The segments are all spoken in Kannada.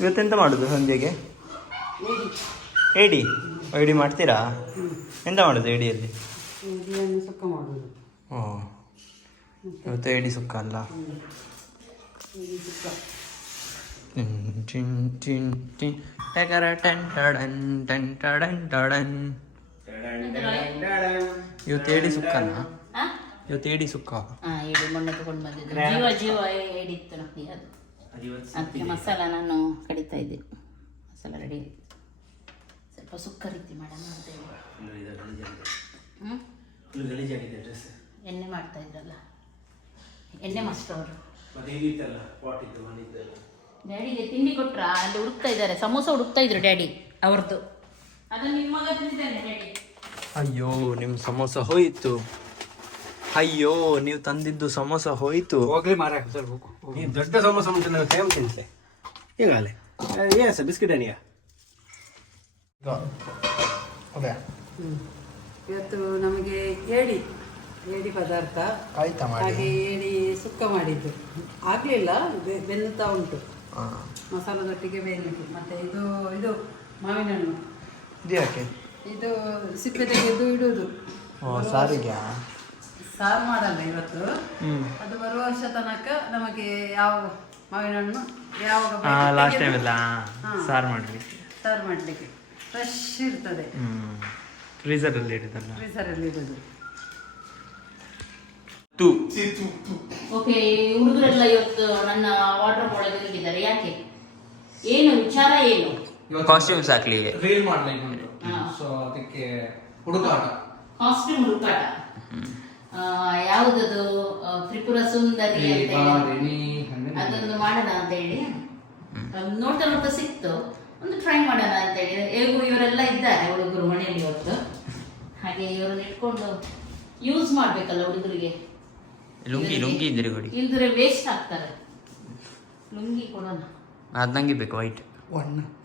ಇವತ್ತೆಂತ ಮಾಡೋದು ಸಂಜೆಗೆ? ಏಡಿ ಏಡಿ ಮಾಡ್ತೀರಾ? ಎಂತ ಮಾಡೋದು ಏಡಿಯಲ್ಲಿ? ಸುಕ್ಕ ಮಾಡೋದು. ಓ, ಇವತ್ತು ಏಡಿ ಸುಕ್ಕ ಅಲ್ಲ. ಇವತ್ತು ಏಡಿ ಸುಕ್ಕನ? ಇವತ್ತು ಏಡಿ ಸುಕ್ಕ. ಏಡಿ ಮೊನ್ನೆ ತಗೊಂಡು ಬಂದಿದ್ದು. ಜೀವ ಏಡಿತ್ತು ನಮಗೆ ಅದು. ಅದಕ್ಕೆ ಮಸಾಲ ನಾನು ಕಡಿತಾ ಇದ್ದೀನಿ. ಮಸಾಲ ರೆಡಿ ಆಯಿತು. ಸ್ವಲ್ಪ ಸುಕ್ಕ ರೀತಿ ಮಾಡೋಣ ಅಂತ ಹೇಳಿ. ಎಣ್ಣೆ ಮಾಡ್ತಾ ಇದ್ರಲ್ಲ, ಎಣ್ಣೆ ಮಾಸ್ಟರ್ ಅವರು. ಡ್ಯಾಡಿಗೆ ತಿಂಡಿ ಕೊಟ್ರ? ಅಲ್ಲಿ ಹುಡುಕ್ತಾ ಇದ್ದಾರೆ, ಸಮೋಸ ಹುಡುಕ್ತಾ ಇದ್ರು ಡ್ಯಾಡಿ ಅವ್ರದ್ದು. ಅದನ್ನು ನಿಮ್ಮ ಮಗ ತಿಂದಿದ್ದಾನೆ ಡ್ಯಾಡಿ. ಅಯ್ಯೋ, ನಿಮ್ಮ ಸಮೋಸ ಹೋಯಿತು. ಅಯ್ಯೋ, ನೀವು ತಂದಿದ್ದು ಸಮೋಸ ಹೋಯಿತು. ಹೋಗ್ಲಿ ಮಾರ, ಈ ದೊಡ್ಡ ಸಮೋಸ ಮುಂಚೆ ನಾವು ಸೇಮ್ ತಿನ್ಸೆ ಈಗಾಗಲೇ ಏಸ ಬಿಸ್ಕಿಟ್ ಅನಿಯ. ಇವತ್ತು ನಮಗೆ ಏಡಿ ಪದಾರ್ಥ ಹಾಗೆ ಏಡಿ ಸುಕ್ಕ ಮಾಡಿದ್ದು. ಆಗ್ಲಿಲ್ಲ, ಬೆನ್ನುತ್ತಾ ಉಂಟು. ಮಸಾಲದೊಟ್ಟಿಗೆ ಬೇಯಲಿಕ್ಕೆ. ಮತ್ತೆ ಇದು ಮಾವಿನ ಹಣ್ಣು. ಯಾಕೆ ಇದು ಸಿಪ್ಪೆ ತೆಗೆದು ಇಡುವುದು. ಸಾರಿಗೆ ಸಾರು ಮಾಡಲ್ಲ ಇವತ್ತು. ಅದು ಬರುವ ವರ್ಷ ತನಕ ನಮಗೆ ಯಾವ ಮಾವಿನ ಹಣ್ಣು ಯಾವಾಗ ಲಾಸ್ಟ್ ಟೈಮ್ ಎಲ್ಲ ಸಾರು ಮಾಡಲಿಕ್ಕೆ ಫ್ರೆಶ್ ಇರ್ತದೆ. ಫ್ರೀಸರಲ್ಲಿ ಇಡುದಲ್ಲ. ಫ್ರೀಸರಲ್ಲಿ ಇಡುದು. ಓಕೆ, ಹುಡುಗರೆಲ್ಲ ಇವತ್ತು ನನ್ನ ವಾಟರ್ ಬಾಟಲ್ ಇಟ್ಟಿದ್ದಾರೆ. ಯಾಕೆ? ಏನು ವಿಚಾರ? ಏನು ಕಾಸ್ಟ್ಯೂಮ್ಸ್ ಹಾಕ್ಲಿ, ರೀಲ್ ಮಾಡ್ಲಿಕ್ಕೆ ಉಂಟು. ಸೊ ಅದಕ್ಕೆ ಹುಡುಕಾಟ, ಕಾಸ್ಟ್ಯೂಮ್ ಹುಡುಕಾಟ. ಯಾವುದದು? ತ್ರಿಪುರ ಸುಂದರಿ ಅಂತ ಹೇಳಿ ಅದೊಂದು ಮಾಡೋಣ ಅಂತ ಹೇಳಿ ನೋಡ್ತಾ ನೋಡ್ತಾ ಸಿಕ್ತು. ಒಂದು ಟ್ರೈ ಮಾಡೋಣ ಅಂತ ಹೇಳಿ. ಹೇಗೂ ಇವರೆಲ್ಲ ಇದ್ದಾರೆ ಹುಡುಗರು ಮನೆಯಲ್ಲಿ ಇವತ್ತು. ಹಾಗೆ ಇವರನ್ನ ಇಟ್ಕೊಂಡು ಯೂಸ್ ಮಾಡ್ಬೇಕಲ್ಲ ಹುಡುಗರಿಗೆ. ಲುಂಗಿ ಇದ್ರೆ ಕೊಡಿ, ಇಲ್ದ್ರೆ ವೇಸ್ಟ್ ಆಗ್ತಾರೆ. ಲುಂಗಿ ಕೊಡೋಣ. ಅದು ನಂಗೆ ಬೇಕು, ವೈಟ್.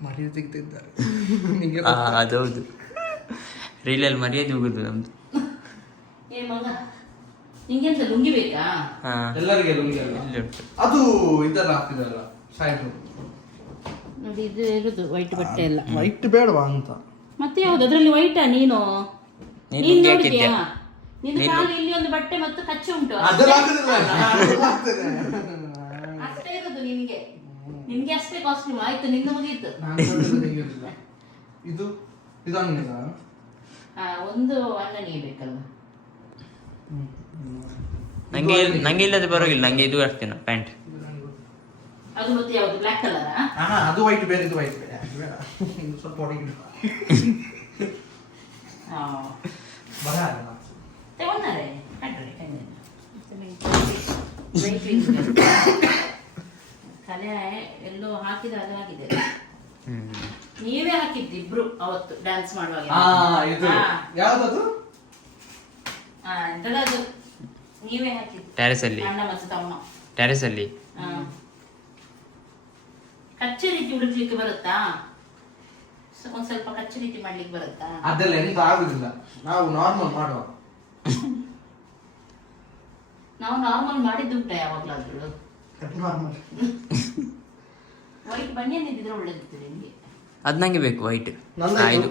ಮರ್ಯಾದೆ ತೆಗ್ದಿದ್ದಾರೆ. ಅದೌದು, ರೀಲಲ್ಲಿ ಮರ್ಯಾದೆ ಹೋಗುದು ನಮ್ದು. ಏ ಮಗ, ನಿಂಗೆಂತ ಲುಂಗಿ ಬೇಕಾ? ಎಲ್ಲರಿಗೆ ಲುಂಗಿ ಅಲ್ಲ, ಅದು ಇದೆಲ್ಲ ಹಾಕ್ತಿದಲ್ಲ ಸೈಡ್. ನೋಡಿ, ಇದು ಇರುದು ವೈಟ್ ಬಟ್ಟೆ ಎಲ್ಲ. ವೈಟ್ ಬೇಡವಾ ಅಂತ. ಮತ್ತೆ ಯಾವ್ದು ಅದ್ರಲ್ಲಿ ವೈಟಾ? ನೀನು ನೋಡಿದ್ಯಾ? ನಿನ್ನ ಕಾಲು ಇಲ್ಲಿ ಒಂದು ಬಟ್ಟೆ ಮತ್ತು ಕಚ್ಚೆ ಉಂಟು. ಅಷ್ಟೇ ಇರುದು ನಿನ್ಗೆ ಅಷ್ಟೇ ಕಾಸ್ಟ್ಯೂಮ್. ಆಯ್ತು, ನಿಂದು ಮುಗೀತು. ಇದು ಒಂದು ಅಣ್ಣನಿಗೆ ಬೇಕಲ್ಲ. ನಂಗೆ ಇಲ್ಲದೆ ಪರವಾಗಿಲ್ಲ, ನಂಗೆ ಇದು ಅಷ್ಟೇನ ಪ್ಯಾಂಟ್. ಅದು ಮತ್ತೆ ಯಾವ್ದು? Black colour? ಅದು ವೈಟ್ ಬೇರೆ, ಇದು ವೈಟ್ ಬೇರೆ. ಸ್ವಲ್ಪ ತಗೊಂಡಾರೆ ಕಲೆ ಎಲ್ಲೋ ಹಾಕಿದ ಅದು ಹಾಕಿದೆ. ನೀವೇ ಹಾಕಿದ್ದು ಇಬ್ರು ಅವತ್ತು ಡ್ಯಾನ್ಸ್ ಮಾಡುವಾಗ. ಎಂತದದು ನೀವೇ ಹಾಕಿದ್ದು ಟೆರೆಸ್ ಅಲ್ಲಿ. ಅಣ್ಣ ಮತ್ತು ತಮ್ಮ ಟೆರೆಸ್ ಅಲ್ಲಿ. ಕಚ್ಚೆ ರೀತಿ ಹುಡುಕ್ಲಿಕ್ಕೆ ಬರುತ್ತಾ? ಒಂದ್ ಸ್ವಲ್ಪ ಕಚ್ಚೆ ರೀತಿ ಮಾಡ್ಲಿಕ್ಕೆ ಬರುತ್ತಾ? ಅದೆಲ್ಲ ಎಂತ ಆಗುದಿಲ್ಲ, ನಾವು ನಾರ್ಮಲ್ ಮಾಡುವ. ನಾವು ನಾರ್ಮಲ್ ಮಾಡಿದ್ದುಂಟ ಯಾವಾಗ್ಲಾದ್ರು. ನಾರ್ಮಲ್ ವೈಟ್ ಬನಿಯನ್ ಇದ್ದಿದ್ರೆ ಒಳ್ಳೇದಿತ್ತು ನಿಮ್ಗೆ. ಅದ್ ನಂಗೆ ಬೇಕು ವೈಟ್. ಆಯ್ತು,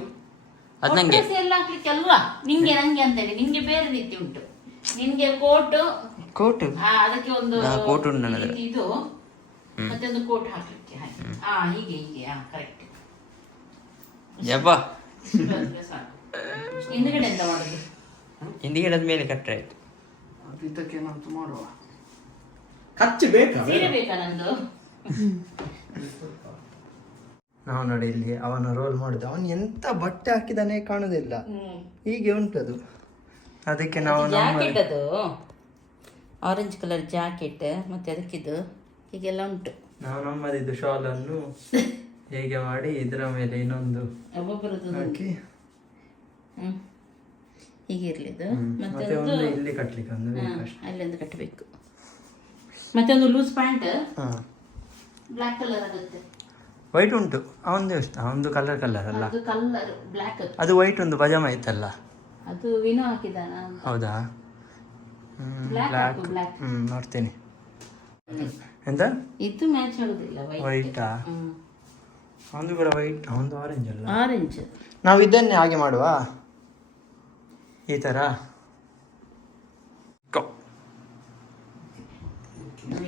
ಅದ್ ನಂಗೆ ಎಲ್ಲ ಹಾಕ್ಲಿಕ್ಕೆ ಅಲ್ವಾ ನಿಂಗೆ ನಂಗೆ ಅಂತ ಹೇಳಿ. ನಿಂಗೆ ಬೇರೆ ರೀತಿ ಉಂಟು. ನಿನ್ಗೆ ಕೋಟ್ ಅದಕ್ಕೆ ಒಂದು ಕೋಟ್ ಉಂಟು ನನ್ನ ಹತ್ರ. ಇದು ಮತ್ತೆ ಒಂದು ಕೋಟ್ ಹಾಕ್ಲಿಕ್ಕೆ ಹೀಗೆ ಕರೆಕ್ಟ್. ಯಬ್ಬಾ, ಹಿಂದ್ಗಡೆ ಎಂತ ಮಾಡುದು? ಹಿಂದಿಗಡೆ ಮೇಲೆ ಕಟ್ಟರೆ ಆಯ್ತು. ಇದಕ್ಕೆ ಏನಂತ ಮಾಡುವ? ಕಚ್ಚಿ ಬೇಕಾ? ಸೀರೆ ಬೇಕಾ ನಂದು? ನಾವು ನೋಡಿ ಇಲ್ಲಿ ಅವನ ರೋಲ್ ಮಾಡುದು. ಅವನು ಎಂತ ಬಟ್ಟೆ ಹಾಕಿದಾನೆ ಕಾಣುದಿಲ್ಲ, ಹೀಗೆ ಉಂಟದು. ಅದಕ್ಕೆ ನಾವು ಜಾಕೆಟ್, ಅದು ಆರೆಂಜ್ ಕಲರ್ ಜಾಕೆಟ್, ಮತ್ತೆ ಅದಕ್ಕಿದು ಹೀಗೆಲ್ಲ ಉಂಟು. ನಾವು ನಮ್ಮದಿದ್ದು ಶಾಲ್ ಅನ್ನು ಹೇಗೆ ಮಾಡಿ ಇದರ ಮೇಲೆ ಇನ್ನೊಂದು ಹಾಕಿ ಹೀಗೆ ಇರ್ಲಿದ್ದು. ಮತ್ತೆ ಒಂದು ಇಲ್ಲಿ ಕಟ್ಲಿಕ್ಕೆ ಅಲ್ಲಿ ಒಂದು ಕಟ್ಟಬೇಕು. ಮತ್ತೆ ಒಂದು ಲೂಸ್ ಪ್ಯಾಂಟ್ ಬ್ಲಾಕ್ ಕಲರ್ ಆಗುತ್ತೆ. ವೈಟ್ ಉಂಟು ಅವಂದು. ಎಷ್ಟು ಅವಂದು ಕಲರ್ ಅಲ್ಲ, ಅದು ಕಲರ್ ಬ್ಲಾಕ್. ಅದು ವೈಟ್ ಒಂದು ಪಜಾಮ ಇತ್ತಲ್ಲ, ಅದು ವಿನೋ ಹಾಕಿದಾನ. ಹೌದಾ? ಬ್ಲಾಕ್ ನೋಡ್ತೇನೆ. ಎಂತ ಇದು ಮ್ಯಾಚ್ ಆಗುದಿಲ್ಲ ವೈಟಾ? ಒಂದು ಕೂಡ ವೈಟ್, ಒಂದು ಆರೆಂಜ್ ಅಲ್ಲ. ಆರೆಂಜ್. ನಾವು ಇದನ್ನೇ ಹಾಗೆ ಮಾಡುವ, ಈ ಥರ.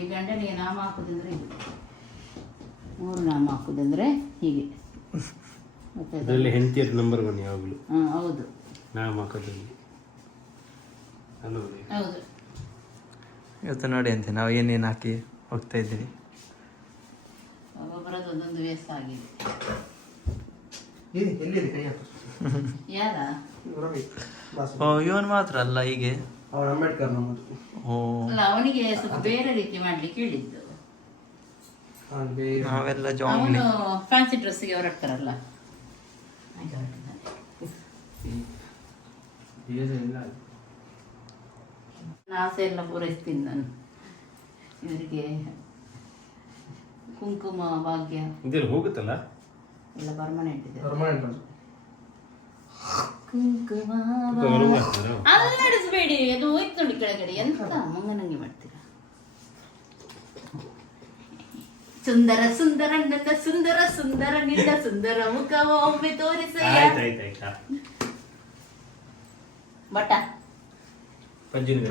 ಈ ಗಂಡನಿಗೆ ನಾಮ ಹಾಕೋದಂದ್ರೆ ಇದು, 3 ನಾಮ ಹಾಕೋದಂದ್ರೆ ಹೀಗೆ. ಮತ್ತೆ ಅದರಲ್ಲಿ ಹೆಂಡತಿಯರ್ ನಂಬರ್ 1 ಯಾವಾಗಲೂ ಹೌದು, ನಾಮ ಹಾಕೋದ್ರಲ್ಲಿ. ಹೌದು. ಇವತ್ತು ನೋಡಿ ಅಂತೆ ನಾವು ಏನೇನು ಹಾಕಿ ಹೋಗ್ತಾ ಇದ್ದೀವಿ. ಒಬ್ಬೊಬ್ಬರದ್ದು ಒಂದೊಂದು ವೇಸ್ಟ್ ಆಗಿದೆ. ಯಾರ? ಓ, ಇವನು ಮಾತ್ರ ಅಲ್ಲ ಹೀಗೆ. ಅಂಬೇಡ್ಕರ್ ನಮ್ಮದು. ಓ, ಅಲ್ಲ, ಅವನಿಗೆ ಸ್ವಲ್ಪ ಬೇರೆ ರೀತಿ ಮಾಡ್ಲಿಕ್ಕೆ ಹೇಳಿದ್ದು. ನಾವೆಲ್ಲ ಜಾಂಗ್. ಅವನು ಫ್ಯಾನ್ಸಿ ಡ್ರೆಸ್ಸಿಗೆ ಹೊರಡ್ತಾರಲ್ಲ, ಆಸೆ ಎಲ್ಲ ಪೂರೈಸ್ತೀನಿ ನಾನು. ಇವರಿಗೆ ಕುಂಕುಮ ಭಾಗ್ಯ ಇದೆಲ್ಲ ಹೋಗುತ್ತಲ್ಲ, ಎಲ್ಲ ಪರ್ಮನೆಂಟ್ ಇದೆ. ಪರ್ಮನೆಂಟ್. ಕುಂಕುಮ ಅಲ್ಲಾಡಿಸ್ಬೇಡಿ, ಅದು ಹೋಯ್ತು ನೋಡಿ ಕೆಳಗಡೆ. ಎಂತ ಮಂಗನಂಗೆ ಮಾಡ್ತೀರಾ? ಸುಂದರ ಸುಂದರ ನನ್ನ ಸುಂದರ ಸುಂದರ ನಿನ್ನ ಸುಂದರ ಮುಖವ ಒಮ್ಮೆ ತೋರಿಸಯ್ಯ. ಬಟ್ಟ ಇಲ್ಲಿ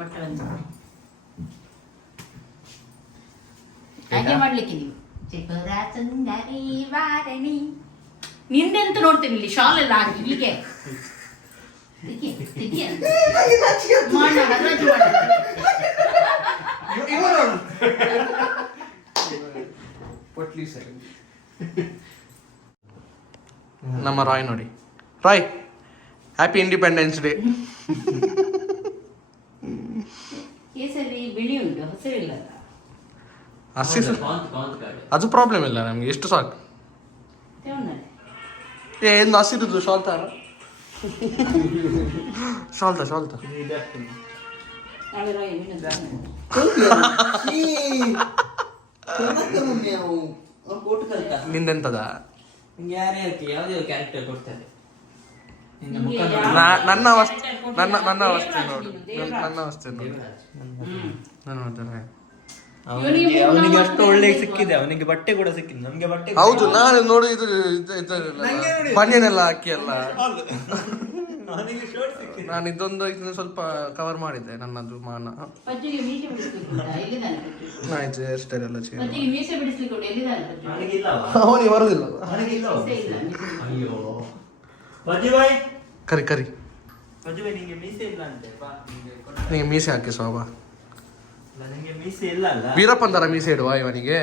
ಬಟ್ಟ ಹಾಗೆ ಮಾಡ್ಲಿಕ್ಕೆ ನೀವು ಚಿಗುರ ಸುಂದರಿ ವಾರಣಿ. ನಿಂದೆಂತ ನೋಡ್ತೀನಿ ಇಲ್ಲಿ ಶಾಲ್ ಎಲ್ಲ ಹಾಕಿ ಹೀಗೆ ನಮ್ಮ ರಾಯ್ ನೋಡಿ. Rai, happy independence day. ಕೇಸರಿ ಬಿಳಿ ಉಂಟು, ಹಸಿರಿಲ್ಲ. ಹಸಿರು ಅದು ಪ್ರಾಬ್ಲಮ್ ಇಲ್ಲ ನಮ್ಗೆ, ಎಷ್ಟು ಸಾಕು. ಏನು ಹಸಿರುದು ಶಾಲ್ ತಾರ, ಶಾಲ್ತಾ ಶಾಲ್ತಾ. ನಿಂದೆಂತದ? ನನ್ನ ಅವಸ್ಥೆ ನೋಡು, ನನ್ನ ಅವಸ್ಥೆ ನೋಡು. ಅವನಿಗೆ ಅಷ್ಟು ಒಳ್ಳೆ ಸಿಕ್ಕಿದೆ, ಅವನಿಗೆ ಬಟ್ಟೆ ಕೂಡ ಸಿಕ್ಕಿದೆ, ನಮ್ಗೆ ಬಟ್ಟೆ. ಹೌದು, ನಾನು ನೋಡಿ ಇದು ಬನಿಯನೆಲ್ಲ ಹಾಕಿ ಅಲ್ಲ, ನಾನು ಇದೊಂದು ಇದನ್ನ ಸ್ವಲ್ಪ ಕವರ್ ಮಾಡಿದ್ದೆ ನನ್ನದು ಮಾನ. ಆಯ್ತು, ಹೇರ್ ಸ್ಟೈಲ್ ಎಲ್ಲ ಚೇಂಜ್. ಅವನಿಗೆ ಬರುದಿಲ್ಲ. ಕರಿ ಕರಿ, ನಿಂಗೆ ಮೀಸೆ ಹಾಕಿ ಸ್ವಾಭ. ವೀರಪ್ಪನ್ ತರ ಮೀಸೆ ಇಡುವ ಇವನಿಗೆ.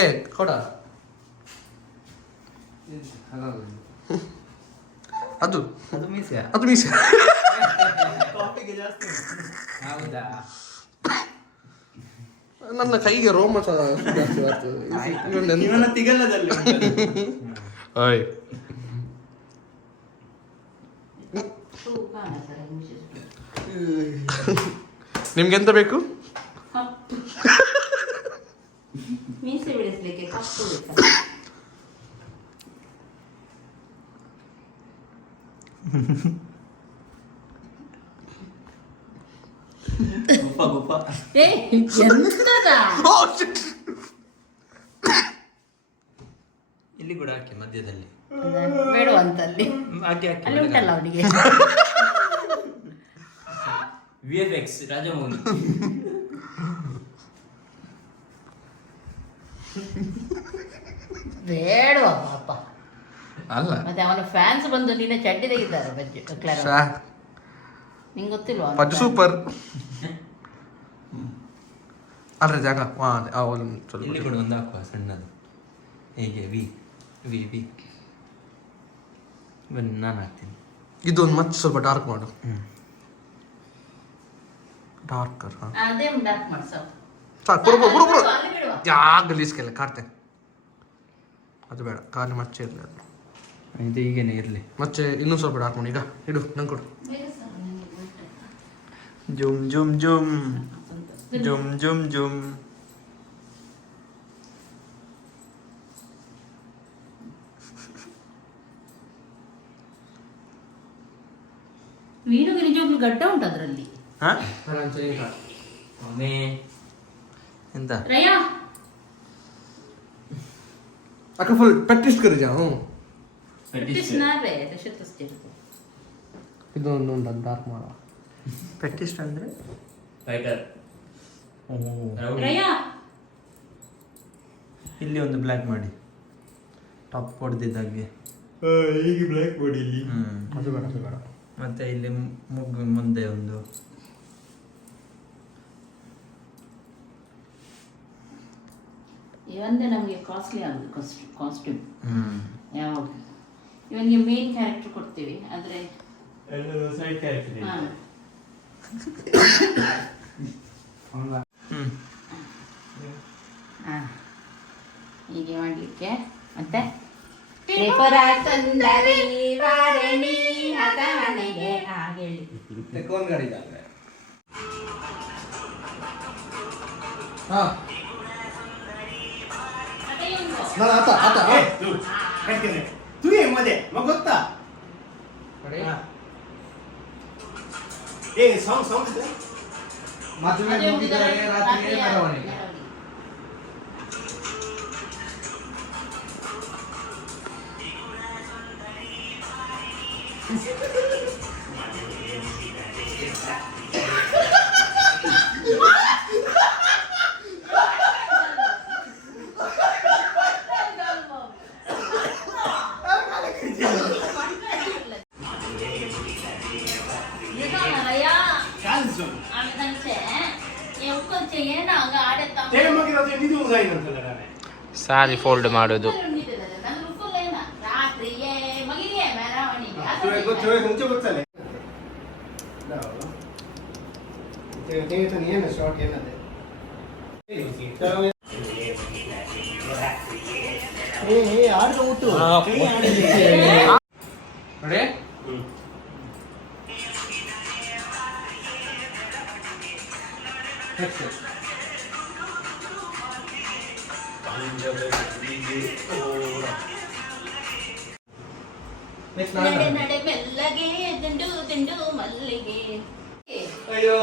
ಏ ಕೊಡ, ಅದು ಮೀಸೆ, ಅದು ಮೀಸೆ. ನನ್ನ ಕೈಗೆ ರೋಮಾಂಚ ಜಾಸ್ತಿ ಓಯ್. ನಿಮ್ಗೆಂತ ಬೇಕು? ಮೀಸೆ ಬಿಡಿಸ್ಲಿಕ್ಕೆ ಕಪ್ಪು ಬೇಕಾ? ಇಲ್ಲಿ ಕೂಡ ಹಾಕಿ ಮಧ್ಯದಲ್ಲಿ ಬೇಡವಂತಲ್ಲಿ ಹಾಕಿ ಅಲ್ಲಿ ಉಂಟಲ್ಲ ಅವನಿಗೆ. VFX ರಾಜಮೌಳಿ. ಬೇಡವ ಪಾಪ ಅಲ್ಲ, ಮತ್ತೆ ಅವನ ಫ್ಯಾನ್ಸ್ ಬಂದು ನಿನ್ನೆ ಚಡ್ಡಿ ತೆಗಿದ್ದಾರೆ. ನಿಂಗೆ ಗೊತ್ತಿಲ್ವಾ? ಅದು ಸೂಪರ್ ಅಲ್ರಿ ಜಾಗ. ಇಲ್ಲಿ ಕೂಡ ಒಂದು ಹಾಕುವ ಸಣ್ಣದು, ಹೀಗೆ ವಿ ವಿ ವಿ. ಬನ್ನಿ ನಾನು ಹಾಕ್ತೀನಿ. ಇದೊಂದು ಮತ್ತೆ ಸ್ವಲ್ಪ ಡಾರ್ಕ್ ಮಾಡು. ಡಾರ್ಕರ್ ಅದೇ ಡಾರ್ಕ್ ಮಾಡ್ಸೋ. ಸಾಕು, ಬುರು ಬುರು ಯಾಕೆ ಗಲೀಸ್ಕೆಲ್ಲ ಕಾಡ್ತೇನೆ. ಅದು ಬೇಡ, ಖಾಲಿ ಮಚ್ಚೆ ಇರಲಿ. ಅದು ಇದು ಹೀಗೇನೆ ಇರಲಿ. ಮಚ್ಚೆ ಇನ್ನೂ ಸ್ವಲ್ಪ ಡಾರ್ಕ್ ಮಾಡಿ. ಈಗ ಇಡು, ನಂಗೆ ಕೊಡು. ಜುಮ್ ಜುಮ್ ಜುಮ್ ಜುಮ್ ಜುಮ್ ಜುಮ್. ಮೀನುಗೆ ನಿಜವಾಗ್ಲೂ ಗಡ್ಡ ಉಂಟು ಅದರಲ್ಲಿ. ಒಮ್ಮೆ ಎಂತ ರಯ್ಯ अका फुल प्रैक्टिस कर जाऊं ಪೆಟ್ಟಿಸ್ನಾರೆ ತಷ್ಟೇ ಇದೊಂದು ಡಾರ್ಕ್ ಮಾಡ ಪೆಟ್ಟಿಸ್ಟ್ ಅಂದ್ರೆ ಫೈಟರ್ ರಯ್ಯ ಇಲ್ಲಿ ಒಂದು ಬ್ಲ್ಯಾಕ್ ಮಾಡಿ ಟಾಪ್ ಹೊಡೆದಿದ್ದಾಗೆ ಈಗ ಬ್ಲ್ಯಾಕ್ ಬಾಡಿ ಇಲ್ಲಿ ಅದು ಬೇಡ ಮತ್ತೆ ಇಲ್ಲಿ ಮುಗ್ಗು ಮುಂದೆ ಒಂದು ಇವಂದೇ ನಮಗೆ ಕಾಸ್ಟ್ಲಿ ಆಗುತ್ತೆ ಕಾಸ್ಟ್ಯೂಮ್ ಯಾವಾಗ ಇವನಿಗೆ ಮೇನ್ ಕ್ಯಾರೆಕ್ಟರ್ ಕೊಡ್ತೀವಿ ಆದರೆ ಎಲ್ಲರೂ ಸೈಡ್ ಕ್ಯಾರೆಕ್ಟರ್ ಹೀಗೆ ಮಾಡಲಿಕ್ಕೆ ಮತ್ತೆ ತ್ರಿಪುರ ಸುಂದರಿ ವಾರಣಿ ಹತವನಿಗೆ ಹಾಗೆ ಹೇಳಿ कौन गाड़ी जा रहा है हाँ ना आता तू ये मध्ये मग ಗೊತ್ತಾ ए सॉन्ग मधुमे मुगिदरे रात्रि ಮೆರವಣಿಗೆ ಸಾರಿ ಫೋಲ್ಡ್ ಮಾಡೋದು ಮುಂಚೆ ಗೊತ್ತಲ್ಲ ಏನು ಶಾರ್ಟ್ ಏನದೆ ಆಡ್ಕ ಉಟ್ಟು ನೋಡಿ ನಡೆ ನಡೆ ಮೆಲ್ಲಗೆ ದಿಂಡು ದಿಂಡು ಮಲ್ಲಿಗೆ ಅಯ್ಯೋ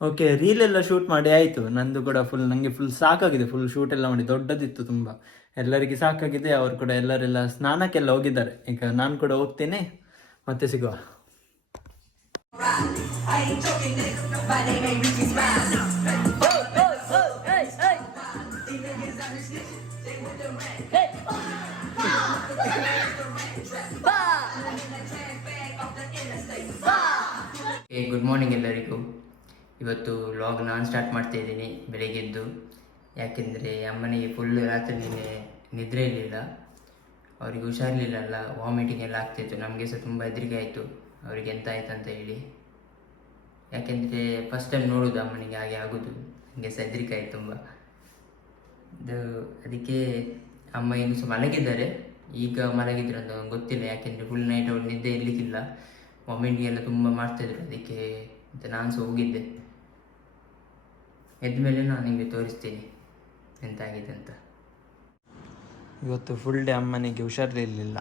ಓಕೆ ರೀಲ್ ಎಲ್ಲ ಶೂಟ್ ಮಾಡಿ ಆಯಿತು. ನಂದು ಕೂಡ ನನಗೆ ಫುಲ್ ಸಾಕಾಗಿದೆ. ಫುಲ್ ಶೂಟ್ ಎಲ್ಲ ಮಾಡಿ ದೊಡ್ಡದಿತ್ತು ತುಂಬ. ಎಲ್ಲರಿಗೆ ಸಾಕಾಗಿದೆ. ಅವರು ಕೂಡ ಎಲ್ಲರೆಲ್ಲ ಸ್ನಾನಕ್ಕೆಲ್ಲ ಹೋಗಿದ್ದಾರೆ. ಈಗ ನಾನು ಕೂಡ ಹೋಗ್ತೇನೆ. ಮತ್ತೆ ಸಿಗುವ. ಗುಡ್ ಮಾರ್ನಿಂಗ್ ಎಲ್ಲರಿಗೂ. ಇವತ್ತು ವ್ಲಾಗ್ ನಾನು ಸ್ಟಾರ್ಟ್ ಮಾಡ್ತಾ ಇದ್ದೀನಿ ಬೆಳಗ್ಗೆದ್ದು. ಯಾಕೆಂದರೆ ಅಮ್ಮನಿಗೆ ಫುಲ್ ರಾತ್ರಿ ನಿದ್ರೆ ಇರಲಿಲ್ಲ. ಅವರಿಗೆ ಹುಷಾರಿರಲಿಲ್ಲ ಅಲ್ಲ, ವಾಮಿಟಿಂಗ್ ಎಲ್ಲ ಆಗ್ತಾಯಿತ್ತು. ನಮಗೆ ಸಹ ತುಂಬ ಹೆದರಿಕೆ ಆಯಿತು ಅವರಿಗೆ ಎಂತ ಆಯ್ತು ಅಂತ ಹೇಳಿ. ಯಾಕೆಂದರೆ ಫಸ್ಟ್ ಟೈಮ್ ನೋಡೋದು ಅಮ್ಮನಿಗೆ ಹಾಗೆ ಆಗೋದು. ನನಗೆ ಸಹ ಹೆದರಿಕೆ ಆಯಿತು ತುಂಬ. ಅದಕ್ಕೆ ಅಮ್ಮ ಇನ್ನೂ ಸಹ ಮಲಗಿದ್ದಾರೆ. ಈಗ ಮಲಗಿದ್ರು ಅಂತ ಗೊತ್ತಿಲ್ಲ. ಯಾಕೆಂದರೆ ಫುಲ್ ನೈಟ್ ಅವ್ರು ನಿದ್ದೆ ಇರಲಿಕ್ಕಿಲ್ಲ. ವಾಮಿಟಿಂಗ್ ಎಲ್ಲ ತುಂಬ ಮಾಡ್ತಾಯಿದ್ರು. ಅದಕ್ಕೆ ಮತ್ತು ನಾನು ಸಹ ಹೋಗಿದ್ದೆ. ಎದ್ದ ಮೇಲೆ ನಾನು ನಿಮಗೆ ತೋರಿಸ್ತೀನಿ ಎಂತಾಗಿದೆ ಅಂತ. ಇವತ್ತು ಫುಲ್ ಡೇ ಅಮ್ಮನಿಗೆ ಹುಷಾರಿರಲಿಲ್ಲ.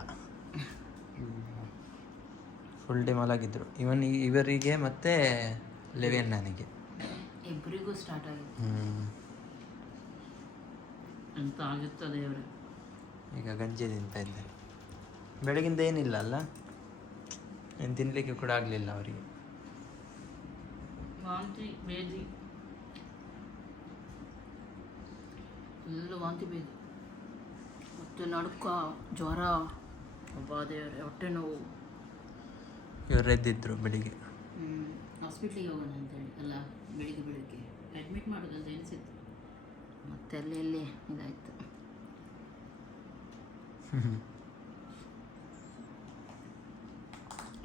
ಫುಲ್ ಡೇ ಮಲಗಿದ್ರು. ಇವರಿಗೆ ಮತ್ತೆ ನನಗೆ ಇಬ್ಬರಿಗೂ ಸ್ಟಾರ್ಟ್ ಆಗಿದೆ. ಅಂತ ಆಗುತ್ತದೆ ಅವರು. ಈಗ ಗಂಜಿ ತಿಂತಾ ಇದ್ದಾರೆ. ಬೆಳಗಿಂದ ಏನಿಲ್ಲ ಅಲ್ಲ, ಏನು ತಿನ್ನಲಿಕ್ಕೆ ಕೂಡ ಆಗಲಿಲ್ಲ ಅವರಿಗೆ. ವಾಂತಿ ಬೇದಿ ಎಲ್ಲ ವಾಂತಿ ಬೇದಿ ಮತ್ತು ನಡುಕ, ಜ್ವರ, ಬಾಧೆಯವರೇ, ಹೊಟ್ಟೆ ನೋವು. ಇವರು ಎದ್ದಿದ್ರು ಬೆಳಿಗ್ಗೆ. ಹಾಸ್ಪಿಟ್ಲಿಗೆ ಹೋಗೋಣ ಅಂತೇಳಿ ಅಲ್ಲ, ಬೆಳಿಗ್ಗೆ ಅಡ್ಮಿಟ್ ಮಾಡೋದಂತ ಎನಿಸಿತ್ತು. ಮತ್ತೆ ಅಲ್ಲಿ ಇದಾಯಿತು.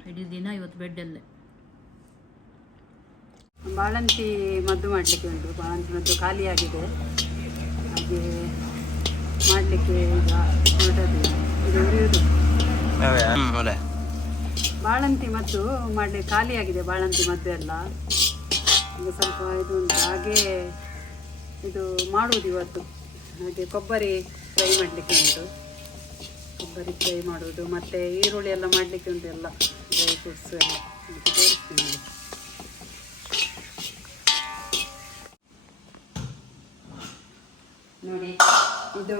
ಇಡೀ ದಿನ ಇವತ್ತು ಬೆಡ್ಡಲ್ಲೇ. ಬಾಳಂತಿ ಮದ್ದು ಮಾಡಲಿಕ್ಕೆ ಉಂಟು. ಬಾಳಂತಿ ಮದ್ದು ಖಾಲಿಯಾಗಿದೆ. ಹಾಗೆ ಮಾಡಲಿಕ್ಕೆ ಈಗ ಹೊರಟದ್ದು. ಇದು ಉರಿಯುವುದು ಬಾಳಂತಿ ಮದ್ದು ಮಾಡಲಿಕ್ಕೆ, ಖಾಲಿಯಾಗಿದೆ ಬಾಳಂತಿ ಮದ್ದು ಎಲ್ಲ. ಈಗ ಸ್ವಲ್ಪ ಇದು ಉಂಟು. ಹಾಗೆ ಇದು ಮಾಡುವುದು ಇವತ್ತು. ಹಾಗೆ ಕೊಬ್ಬರಿ ಫ್ರೈ ಮಾಡಲಿಕ್ಕೆ ಉಂಟು, ಕೊಬ್ಬರಿ ಫ್ರೈ ಮಾಡುವುದು, ಮತ್ತು ಈರುಳ್ಳಿ ಎಲ್ಲ ಮಾಡಲಿಕ್ಕೆ ಉಂಟು, ಎಲ್ಲ ಡ್ರೈ ಫ್ರೂಟ್ಸ್ ಎಲ್ಲ ಅದಕ್ಕೆ ತೋರಿಸ್ತೀನಿ. ನೋಡಿ, ಇದು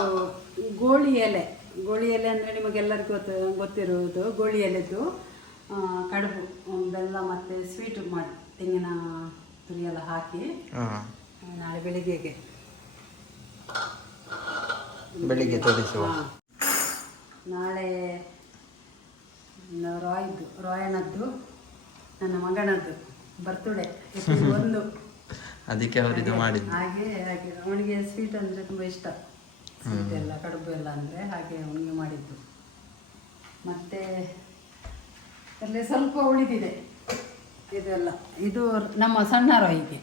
ಗೋಳಿ ಎಲೆ. ಗೋಳಿ ಎಲೆ ಅಂದರೆ ನಿಮಗೆಲ್ಲರಿಗೂ ಗೊತ್ತಿರುವುದು. ಗೋಳಿ ಎಲೆದು ಕಡುಬು, ಬೆಲ್ಲ ಮತ್ತು ಸ್ವೀಟು ಮಾಡಿ ತೆಂಗಿನ ತುರಿ ಎಲ್ಲ ಹಾಕಿ ನಾಳೆ ಬೆಳಿಗ್ಗೆಗೆ ತೋರಿಸುವ. ನಾಳೆ ರಾಯಣ್ಣದ್ದು ನನ್ನ ಮಗನದ್ದು ಬರ್ತ್ಡೇ 1. ಅದಕ್ಕೆ ಅವರಿದು ಮಾಡಿದ್ದು. ಹಾಗೆ ಅವನಿಗೆ ಸ್ವೀಟ್ ಅಂದರೆ ತುಂಬ ಇಷ್ಟ, ಸ್ವೀಟ್ ಎಲ್ಲ ಕಡುಬು ಎಲ್ಲ ಅಂದರೆ, ಹಾಗೆ ಅವನಿಗೆ ಮಾಡಿದ್ದು. ಮತ್ತು ಅಲ್ಲಿ ಸ್ವಲ್ಪ ಉಳಿದಿದೆ ಇದೆಲ್ಲ. ಇದು ನಮ್ಮ ಸಣ್ಣ ರಾಯಿಗೆ.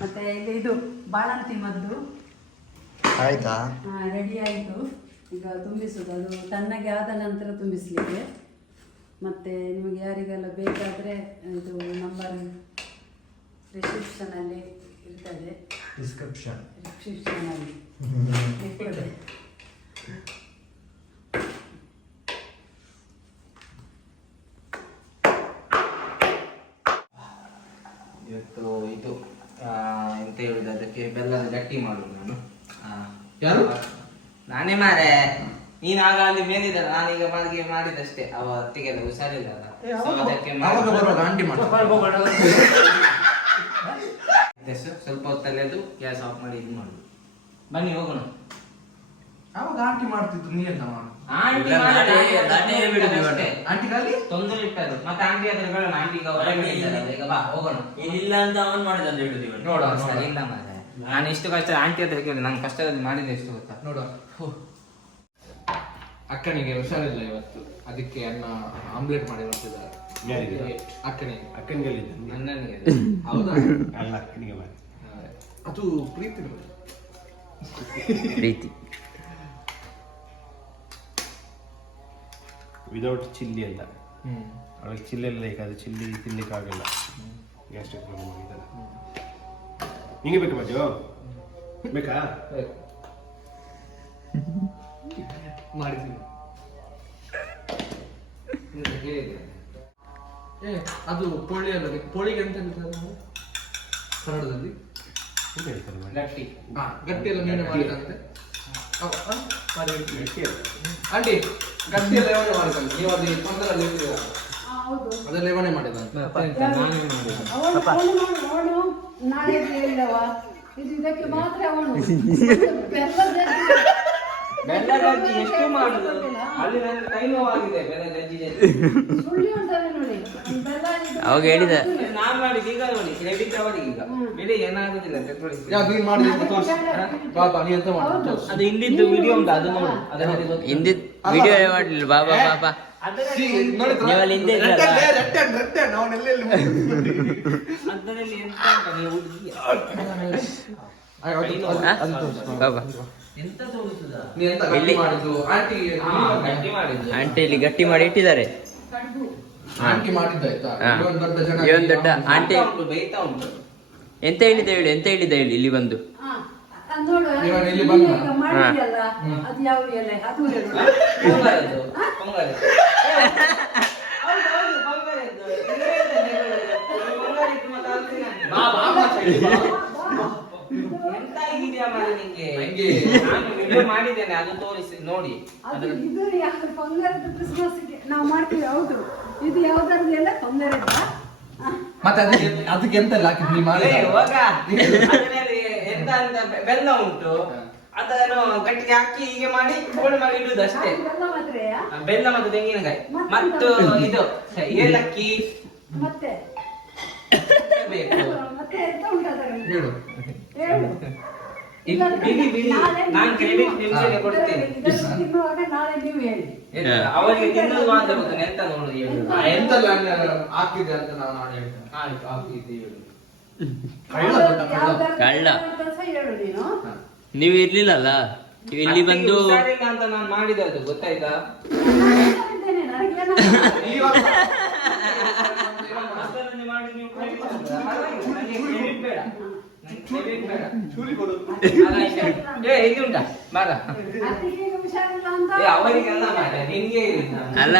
ಮತ್ತು ಇಲ್ಲಿ ಇದು ಬಾಣಂತಿ ಮದ್ದು ಆಯ್ತಾ? ರೆಡಿ ಆಯಿತು. ಈಗ ತುಂಬಿಸುವುದು, ಅದು ತಣ್ಣಗೆ ಆದ ನಂತರ ತುಂಬಿಸಲಿಕ್ಕೆ. ಮತ್ತು ನಿಮಗೆ ಯಾರಿಗೆಲ್ಲ ಬೇಕಾದರೆ ಇದು ನಂಬರ್ ರಿಸೆಪ್ಷನಲ್ಲಿ ಇರ್ತದೆ, ರಿಸೆಪ್ಷನಲ್ಲಿ ಇರ್ತದೆ. ಇವತ್ತು ಇದು ಎಂತ ಹೇಳುದು, ಅದಕ್ಕೆ ಬೆಲ್ಲದ ಗಟ್ಟಿ ಮಾಡುದು ನಾನು. ಯಾರು? ನಾನೇ ಮಾರೆ. ನೀನ್ ಆಗ ಅಲ್ಲಿ ಮೇಲಿದ್ದಲ್ಲ, ನಾನೀಗ ಮಾಡಿದಷ್ಟೇ. ಅವ ಹೊತ್ತಿಗೆಲ್ಲ ಹುಷಾರಿಲ್ಲ ಅಲ್ಲ, So ಅದಕ್ಕೆ ಸ್ವಲ್ಪ ಹೊತ್ತಲ್ಲಿ ಅದು ಗ್ಯಾಸ್ ಆಫ್ ಮಾಡಿ ಇದು ಮಾಡುದು. ಬನ್ನಿ ಹೋಗೋಣ. ಅವಾಗ ಆಂಟಿ ಮಾಡ್ತಿದ್ರು, ನೀ ಎಂತ ಮಾಡು? ಆಂಟಿ ತೊಂದರೆ ಇಟ್ಟರು. ಮತ್ತೆ ಆಂಟಿ ಅದ್ರ ಬೇಡ, ಆಂಟಿ ಈಗ ಹೊರಗಡೆ ಇದ್ದಾರಲ್ಲ, ಈಗ ಬಾ ಹೋಗೋಣ. ಇಲ್ಲ ಅಂತ ಅವನ್ ಮಾಡಿದ ಅಂತ ಹೇಳುದು. ನೋಡ ಇಲ್ಲ ಮಾರೆ, ನಾನು ಇಷ್ಟು ಕಷ್ಟ ಆಂಟಿ ಹತ್ರ ಕೇಳಿದೆ, ನಾನು ಕಷ್ಟದಲ್ಲಿ ಮಾಡಿದೆ ಎಷ್ಟು ಗೊತ್ತಾ. ನೋಡುವ, ಅಕ್ಕನಿಗೆ ಹುಷಾರಿಲ್ಲ ಇವತ್ತು, ಅದಕ್ಕೆ ಅನ್ನ ಆಮ್ಲೆಟ್ ಮಾಡಿ ಬರ್ತಿದ್ದಾರೆ. ಅಕ್ಕನಿಗೆ ನನ್ನನಿಗೆ ಹೌದಾ? ಅಲ್ಲ, ಅಕ್ಕನಿಗೆ ಮಾಡಿ. ಅದು ಪ್ರೀತಿ ವಿದೌಟ್ ಚಿಲ್ಲಿ ಅಲ್ಲ. ಅವಳಿಗೆ ಚಿಲ್ಲಿ ಎಲ್ಲ ಈಗ, ಅದು ಚಿಲ್ಲಿ ತಿನ್ಲಿಕ್ಕೆ ಆಗಲ್ಲ, ಗ್ಯಾಸ್ಟ್ರಿಕ್ ಪ್ರಾಬ್ಲಮ್ ಆಗಿದ್ದಾರೆ. ನಿಂಗೆ ಬೇಕಾ ಬಾಜು? ಬೇಕಾ? ಮಾಡಿದ್ದೀನಿ. ಅದು ಪೋಳಿ ಅಲ್ಲ, ಪೋಳಿಗೆ ಎಂತ ಕನ್ನಡದಲ್ಲಿ ಗಟ್ಟಿ. ಗಟ್ಟಿ ಎಲ್ಲ ನೀನೆ ಮಾಡಿದಂತೆ ಆಂಟಿ, ಗಟ್ಟಿ ಎಲ್ಲ ಲೇವನೆ ಮಾಡಿದಂತೆ. ನೀವು ಅದು ತೊಂದರೆಯಲ್ಲಿ ಇರ್ತೀರ, ಅದನ್ನ ಲೇವನೆ ಮಾಡಿದಂತೆ. ಅವನು ನಾಳೆ ಇಲ್ಲವಾ, ಇದು ಇದಕ್ಕೆ ಮಾತ್ರ ಅವನು ಬೆಲ್ಲ ಗಜ್ಜಿ ಎಷ್ಟು ಮಾಡುದು ಅಲ್ಲಿ, ನನ್ನ ಕೈ ನೋವಾಗಿದೆ ಬೆಲ್ಲ ಗಜ್ಜಿ. ಸುಳ್ಳಿ ಅಂತಾನೆ ನೋಡಿ, ಬೆಲ್ಲ ಇದು ಅವಾಗ ಹೇಳಿದೆ ನಾನ್ ಮಾಡಿದ. ಈಗ ನೋಡಿ ಕ್ರೆಡಿಟ್ ಅವರಿಗೆ, ಈಗ ಬೆಲೆ ಏನಾಗುದಿಲ್ಲ. ಬಾಬಾ ನೀ ಎಂತ ಮಾಡು? ಅದು ಹಿಂದಿದ್ದು ವಿಡಿಯೋ ಉಂಟು, ಅದು ನೋಡು. ಹಿಂದಿದ್ ವಿಡಿಯೋ ಮಾಡ್ಲಿಲ್ಲ ಬಾಬಾ ಬಾಬಾ. ನೀವಲ್ಲಿ ಹಿಂದೆ ಇದ್ರಲ್ಲ, ಅದರಲ್ಲಿ ಎಂತ ಉಂಟ ನೀವು ಹುಡುಗಿ ಬಾಬಾ ಎಂತ ತೋರಿಸುದ? ನೀ ಎಂತ ಗಟ್ಟಿ ಮಾಡಿದ್ದು? ಆಂಟಿ ಗಟ್ಟಿ ಮಾಡಿದ್ದು. ಆಂಟಿ ಇಲ್ಲಿ ಗಟ್ಟಿ ಮಾಡಿ ಇಟ್ಟಿದ್ದಾರೆ. ಆಂಟಿ ಮಾಡಿದ್ದಾಯ್ತಾ? ಹಾ. ಇವನ್ ದೊಡ್ಡ ಜನ, ಇವನ್ ದೊಡ್ಡ ಆಂಟಿ ಬೈತಾ ಉಂಟು. ಎಂತ ಹೇಳಿದ ಹೇಳಿ, ಎಂತ ಹೇಳಿದ ಹೇಳಿ ಇಲ್ಲಿ ಬಂದು. ನೋಡು, ಇವಾಗ ಇಲ್ಲಿ ಬಂದ. ಈಗ ಮಾಡಿದ್ಯಲ್ಲ, ಅದು ಯಾವ ಎಲೆ? ಅದು ಹೇಳು. ಪೊಂಗಲದ್ದು, ಪೊಂಗಲ್. ಹೌದು, ಹೌದು, ಪೊಂಗಲದ್ದು. ಇಲ್ಲೇ ಇದೆ ನೆಗಳು. ಪೊಂಗಲ್ ಇತ್ತು ಮತ್ತೆ ಅಲ್ಸಿ ನಾನು. ಎಂತ ಆಗಿದ್ಯಾ ಮಾರೆ ನಿಂಗೆ? ನಾನು ವಿಡಿಯೋ ಮಾಡಿದ್ದೇನೆ, ಅದು ತೋರಿಸಿ ನೋಡಿ. ಅದು ಇದು ಯಾವ್ದು ಪೊಂಗರದ ಕ್ರಿಸ್ಮಸ್ಗೆ ನಾವು ಮಾಡ್ತೀವಿ. ಹೌದು, ಇದು ಯಾವ್ದಾದ್ರು ಎಲ್ಲ ಪೊಂಗರದ. ಮತ್ತೆ ಅದಕ್ಕೆ ಎಂತ ಹಾಕಿದ್ ನೀ ಮಾಡಿ? ಇವಾಗ ಅದರಲ್ಲಿ ಎಂತ ಅಂತ ಬೆಲ್ಲ ಉಂಟು, ಅದನ್ನು ಗಟ್ಟಿಗೆ ಹಾಕಿ ಹೀಗೆ ಮಾಡಿ ಗೋಳು ಮಾಡಿ ಇಡುದು ಅಷ್ಟೇ. ಬೆಲ್ಲ ಮಾತ್ರೆಯಾ? ಬೆಲ್ಲ ಮತ್ತು ತೆಂಗಿನಕಾಯಿ ಮತ್ತು ಇದು ಏಲಕ್ಕಿ ಮತ್ತೆ ಬೇಕು. ಮತ್ತೆ ಎಂತ ಉಂಟು ಅದರಲ್ಲಿ? ಹೇಳು. ಹೇಳು. ಬಿಡಿ ಬಿಡಿ, ನಾನು ಕ್ರೆಡಿಟ್ ನಿಮ್ಗೆ ಕೊಡ್ತೇನೆ. ಇದನ್ನು ತಿನ್ನುವಾಗ ನಾಳೆ ನೀವು ಹೇಳಿ. ಅವರಿಗೆ ತಿನ್ನೋದು ಮಾತ್ರ ಗೊತ್ತಾನೆ, ಎಂತ ನೋಡುದು ಹೇಳು. ಎಂತ ಹಾಕಿದೆ ಅಂತ ನಾನು ನಾಳೆ ಹೇಳ್ತೇನೆ. ಆಯ್ತು, ಹಾಕಿದ್ದು ಹೇಳು. ಯಾವ್ದಾದ್ರು ಕಳ್ಳ. ಕೆಲಸ ಹೇಳು ನೀನು. ನೀವು ಇರ್ಲಿಲ್ಲಲ್ಲ, ನೀವು ಇಲ್ಲಿ ಬಂದು ಅತ್ತಿಗೆ ಹುಷಾರಿಲ್ಲ ಅಂತ ನಾನು ಮಾಡಿದದ್ದು ಗೊತ್ತಾಯ್ತಾ? ನಾನಿದ್ದೇನೆ, ನನಗೇನಾದ್ರು ಅದರಲ್ಲಿ ಮಾಡಿ ನೀವು credit ಕೊಡ್ತೀರಾ? ಪರವಾಗಿಲ್ಲ, ನನಗೆ credit ಬೇಡ. ಇದು ಉಂಟಾ ಬಾರ ಅತ್ತಿಗೆ ಹುಷಾರಿಲ್ಲ ಅಂತ ಅಲ್ಲ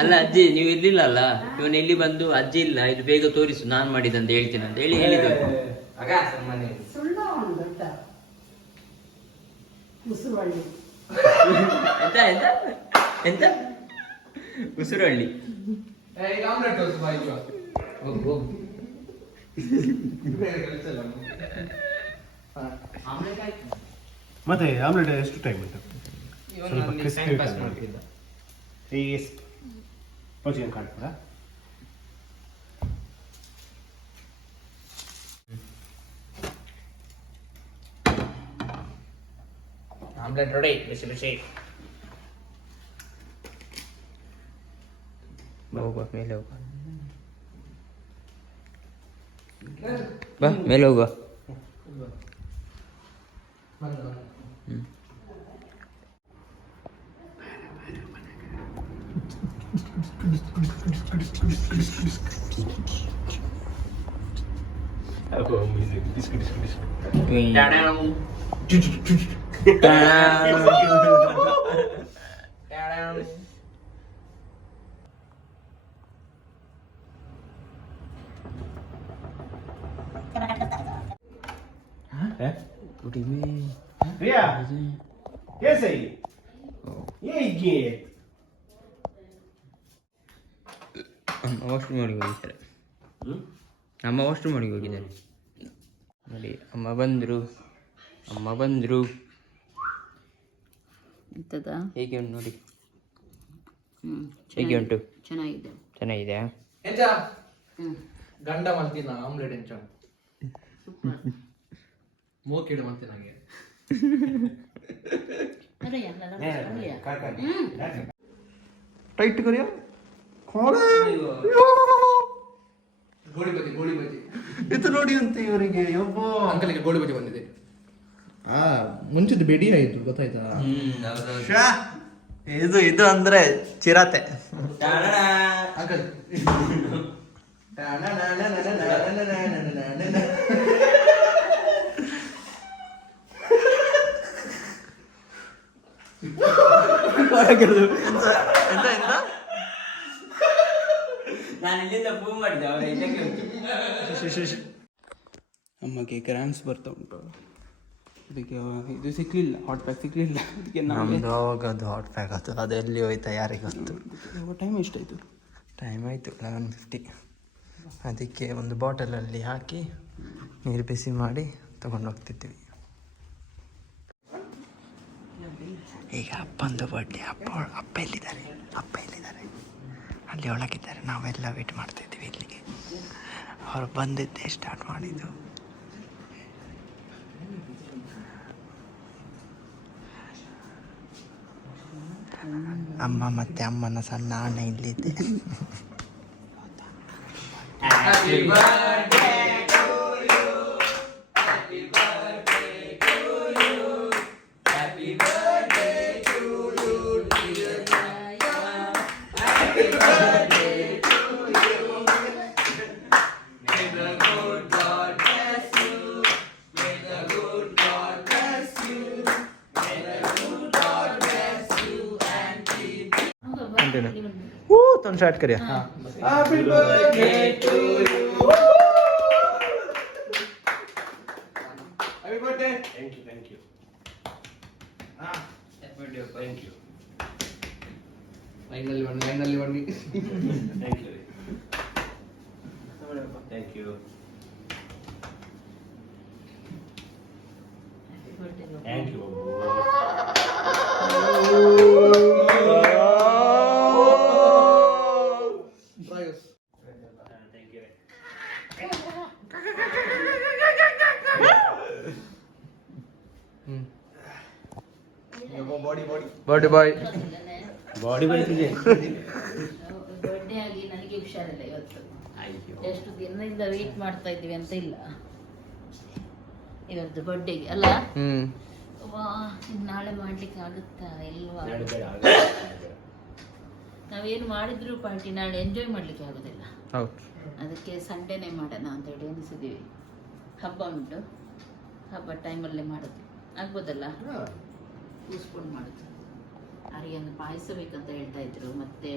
ಅಲ್ಲ ಅಜ್ಜಿ ನೀವು ಇರ್ಲಿಲ್ಲ ಅಲ್ಲ, ಇವನು ಇಲ್ಲಿ ಬಂದು ಅಜ್ಜಿ ಇಲ್ಲ ಇದು ಬೇಗ ತೋರಿಸು ನಾನು ಮಾಡಿದಂತ ಹೇಳ್ತೀನಿ ಅಂತ ಹೇಳಿ ಹೇಳಿದ್ರು. ಸುಳ್ಳು ಅವನು ದೊಡ್ಡ ಉಸುರುವಳ್ಳಿ. ಎಂತ ಎಂತ ಎಂತ ಉಸುರಳ್ಳಿ. ಹೋಗು ಹೋಗು. ಮತ್ತೆ ಆಮ್ಲೆಟ್ ಎಷ್ಟು ಟೈಮ್ ಉಂಟು? ಕಾಣ್ತದ ಆಮ್ಲೆಟ್ ರೆಡಿ, ಬಿಸಿ ಬಿಸಿ. ಹೋಗುವ ಮೇಲೆ ಹೋಗುವ, ಬಾ ಮೇಲೆ ಹೋಗುವ. रिया कैसे ये गेट ಅಮ್ಮ ವಾಶ್ರೂಮ್ ಮಾಡಿಗೆ ಹೋಗಿದ್ದಾರೆ. ಅಮ್ಮ ವಾಶ್ರೂಮ್ ಮಾಡಿಗೆ ಹೋಗಿದ್ದಾರೆ ನೋಡಿ. ಅಮ್ಮ ಬಂದರು, ಅಮ್ಮ ಬಂದರು. ಎಂತದ? ಹೇಗೆ ಉಂಟು ನೋಡಿ, ಹ್ಮ್, ಹೇಗೆ ಉಂಟು? ಚೆನ್ನಾಗಿದೆ. ಚೆನ್ನಾಗಿದೆಯಾ? ಗಂಡ ಮಾಡ್ತೀನಿ ಆಮ್ಲೆಟ್ ಎಂಚ ಮೂಕಿಡು ಮಾಡ್ತೀನಿ ನಂಗೆ. ಟೈಟ್ ಕರಿಯ ಗೋಳಿ ಬಜಿ ಇದು ನೋಡಿ ಅಂತ ಇವರಿಗೆ ಅಂಕಲಿಗೆ ಗೋಳಿ ಬಜಿ ಬಂದಿದೆ. ಮುಂಚಿದ್ದು ಬೆಡಿ ಆಯ್ತು ಗೊತ್ತಾಯ್ತಾ? ಇದು ಅಂದ್ರೆ ಚಿರತೆ ಅಂಕಲ್. ನಾನು ಇಲ್ಲಿಂದ ಫೋನ್ ಮಾಡಿದ್ದೆ ಅವರ ಇದಕ್ಕೆ. ಅಮ್ಮಗೆ ಕ್ರಾಂಪ್ಸ್ ಬರ್ತಾ ಉಂಟು, ಅದಕ್ಕೆ ಇದು ಸಿಕ್ಕಲಿಲ್ಲ, ಹಾಟ್ ಪ್ಯಾಕ್ ಸಿಕ್ಕಲಿಲ್ಲ. ಅದಕ್ಕೆ ಅದು ಹಾಟ್ ಪ್ಯಾಕ್ ಆಯ್ತು, ಅದು ಎಲ್ಲಿ ಹೋಯ್ತಾ ಯಾರಿಗೆ ಗೊತ್ತು. ಟೈಮ್ ಎಷ್ಟಾಯಿತು? ಟೈಮ್ ಆಯಿತು 11:50. ಅದಕ್ಕೆ ಒಂದು ಬಾಟಲಲ್ಲಿ ಹಾಕಿ ನೀರು ಬಿಸಿ ಮಾಡಿ ತಗೊಂಡು ಹೋಗ್ತಿದ್ವಿ. ಈಗ ಅಪ್ಪಂದು ಬರ್ಡೇ. ಅಪ್ಪ ಎಲ್ಲಿದ್ದಾರೆ? ಅಲ್ಲಿ ಒಳಗಿದ್ದಾರೆ. ನಾವೆಲ್ಲ ವೇಟ್ ಮಾಡ್ತಿದ್ದೀವಿ ಇಲ್ಲಿಗೆ. ಅವರು ಬಂದಿದ್ದೇ ಸ್ಟಾರ್ಟ್ ಮಾಡಿದ್ದು. ಅಮ್ಮ ಮತ್ತೆ ಅಮ್ಮನ ಸಣ್ಣ ಅಣ್ಣ ಇಲ್ಲಿದ್ದೆ. तुम स्टार्ट करिए. Happy birthday to you. Happy birthday. Thank you thank you. Finally one thank you thank you. Birthday boy बॉडी ಬೈತಿದೆ. ಬರ್ಡೇ ಆಗಿ ನನಗೆ ಹುಷಾರಿಲ್ಲ ಇವತ್ತು. ಎಷ್ಟು ದಿನದಿಂದ ವೇಟ್ ಮಾಡ್ತಾ ಇದ್ದೀವಿ ಅಂತ ಇಲ್ಲ ಇವತ್ತು ಬರ್ಡೇಗೆ ಅಲ್ಲ. ವಾ, ನಾಳೆ ಮಾಡ್ಲಿಕ್ಕೆ ಆಗುತ್ತಾ ಇಲ್ವಾ? ನಾವೇನು ಮಾಡಿದ್ರು ಪಾರ್ಟಿ ನಾಳೆ ಎಂಜಾಯ್ ಮಾಡ್ಲಿಕ್ಕೆ ಆಗೋದಿಲ್ಲ. ಅದಕ್ಕೆ ಸಂಡೇನೆ ಮಾಡೋಣ ಅಂತ ಹೇಳಿ ಅನಿಸಿದ್ದೀವಿ. ಹಬ್ಬ ಉಂಟು, ಹಬ್ಬ ಟೈಮಲ್ಲೇ ಮಾಡೋದು ಆಗ್ಬೋದಲ್ಲ, ಕೂಸ್ಕೊಂಡು ಮಾಡೋದು. ಅವರಿಗೆ ಒಂದು ಪಾಯಸ ಬೇಕಂತ ಹೇಳ್ತಾ ಇದ್ರು, ಮತ್ತೆ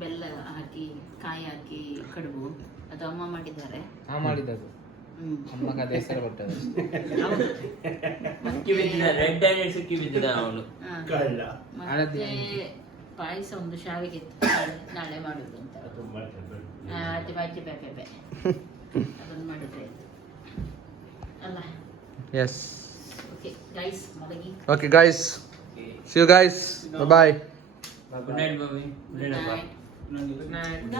ಬೆಲ್ಲ ಹಾಕಿ ಕಾಯಿ ಹಾಕಿ ಕಡುಬು, ಅದು ಅಮ್ಮ ಮಾಡಿದ್ದಾರೆ. ಮಾಡಿದ್ದು ಅಮ್ಮ ಕಥೆ ಹೆಸರು ಕೊಟ್ಟದ್ದು ಸಿಕ್ಕಿ ಬಿದ್ದಿದ ರೆಡ್ ಹ್ಯಾಂಡೆಡ್ ಸಿಕ್ಕಿ ಬಿದ್ದಿದ ಅವನು. ಮತ್ತೆ ಪಾಯಸ ಒಂದು ಶಾವಿಗೆ ಇತ್ತು, ನಾಳೆ ಮಾಡುದು ಅಂತ. ಅಜ್ಜಿ ಬಾಜಿ ಬೇಬೆ ಅದನ್ನು ಮಾಡಿದ್ರೆ ಆಯ್ತು ಅಲ್ಲ. ಎಸ್ ಓಕೆ ಗೈಸ್, ಮಲಗಿ. Okay guys, see you guys, bye bye. Good night mummy. Good night.